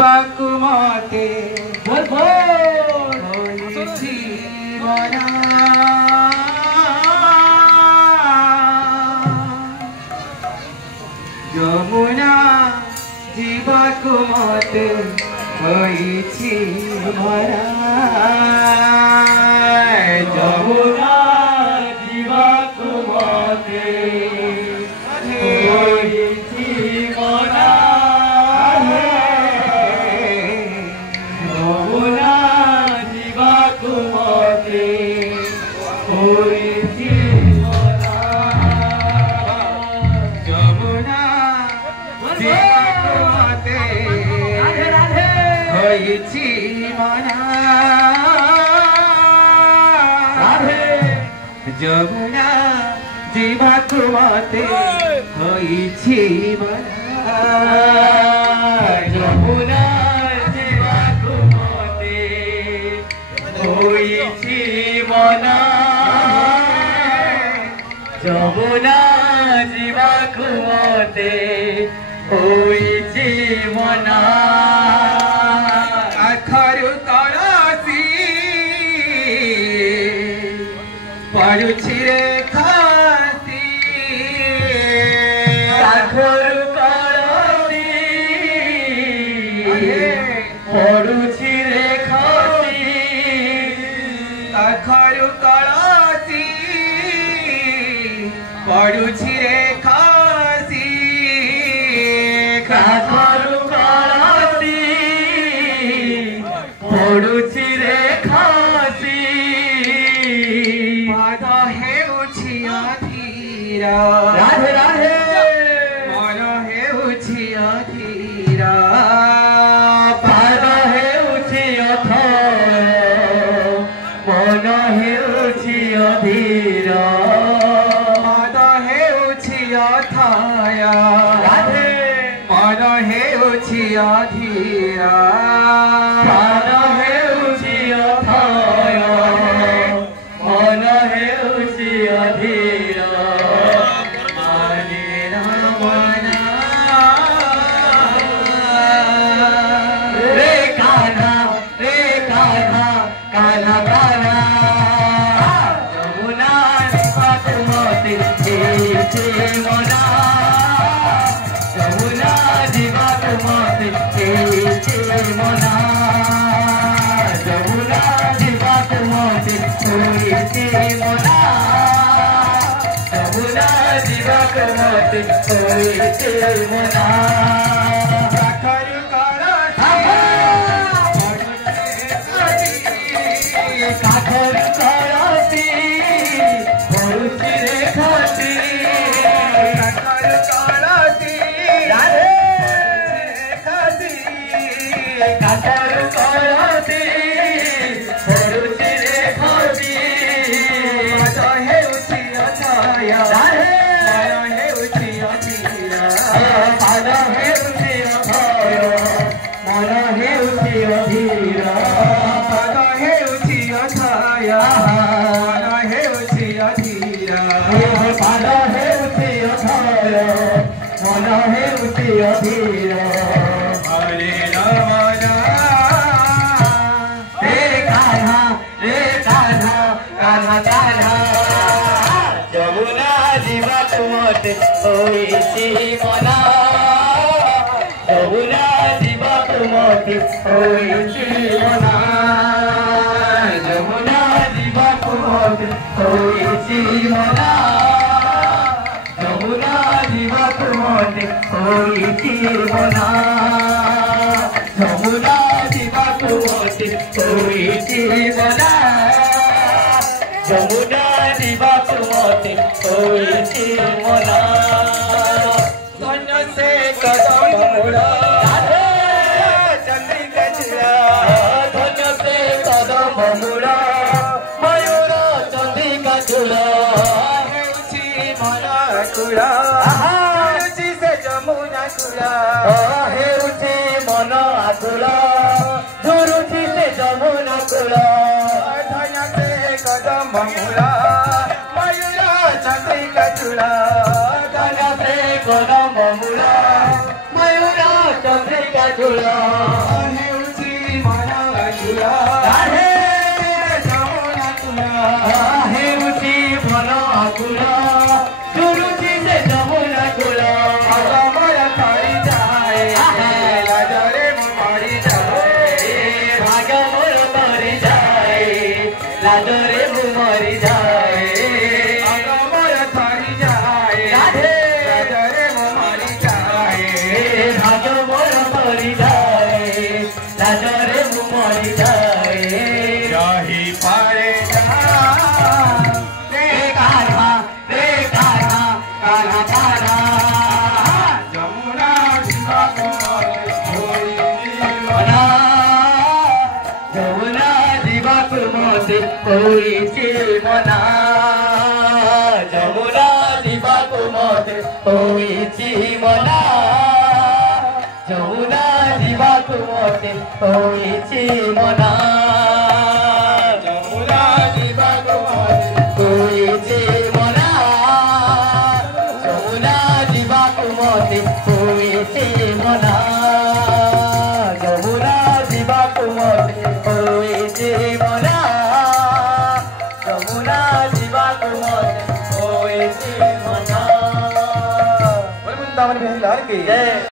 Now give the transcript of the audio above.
जीवाकु मते होइछि मना यमुना जीवाकु मते होइछि मना यमुना जीवाकु मते होइछि मना यमुना जीवाकु मते होइछि मना यमुना जीवाकु मते होइछि मना यमुना जीवाकु मते होइछि मना यमुना जीवाकु मते होइछि मना यमुना जीवाकु मते होइछि मना आखरु कळसी पड़ुछि रे खासी आखरु कळसी पड़ुछि रे खासी आखरु कळसी पड़ुछि रे खासी आखरु कळसी पड़ुछि रे खासी पाद हेउछि अधीरा राधे राधे मन हेउछि अधीरा पाद हेउछि अथय मन हेउछि अधीरा पाद हेउछि अथय राधे मन हेउछि अधीरा पाद हेउछि अथय मन हेउछि अधीरा मनेर मना रे कान्हा कान्हा कान्हा यमुना जीवाकु मते होइछि मना यमुना जीवाकु मते होइछि मना यमुना जीवाकु मते होइछि मना यमुना जीवाकु मते होइछि मना आखरु आखरु कळसी पड़ुछि रे खासी आखरु कळसी राधे खासी आखरु कळसी पड़ुछि रे खासी पाद हेउछि अथय राधे मन हेउछि अधीरा पाद हेउछि अथय मन हेउछि अधीरा पाद हेउछि अथय मन हेउछि अधीरा पाद हेउछि अथय मन हेउछि अधीरा हरे रमना रे कान्हा कान्हा कान्हा यमुना जीवाकु मते होइछि मना यमुना जीवाकु मते होइछि मना यमुना जीवाकु मते होइछि मना यमुना जीवाकु मते होइछि मना यमुना जीवाकु मते होइछि मना यमुना जीवाकु मते होइछि मना धन्य से कदम मुड़ा चंद्रिका चूड़ा धन्य से कदम मुड़ा मयूर चंद्रिका चूड़ा हेउछि मना कुड़ा हेउछि से जमुना कुड़ा हेउछि मन आकुड़ा झुरुछि से जमुना कुड़ा धन्य से कदम मुड़ा मयूर चंद्रिका चूड़ा धन्य से कदम मुड़ा मयूर चंद्रिका चूड़ा ହୋଇଛି ମନା ଯମୁନା ଯିବାକୁ ମତେ ହୋଇଛି ମନା ଯମୁନା ଯିବାକୁ ମତେ ହୋଇଛି ମନା ଯମୁନା ଯିବାକୁ ମତେ ହୋଇଛି ମନା ଯମୁନା ଯିବାକୁ ମତେ ହୋଇଛି ମନା ଯମୁନା ଯିବାକୁ ମତେ ହୋଇଛି ମନା ଯମୁନା ଯିବାକୁ ମତେ ହୋଇଛି ମନା। बोल वृंदावन बिहारी लाल की जय।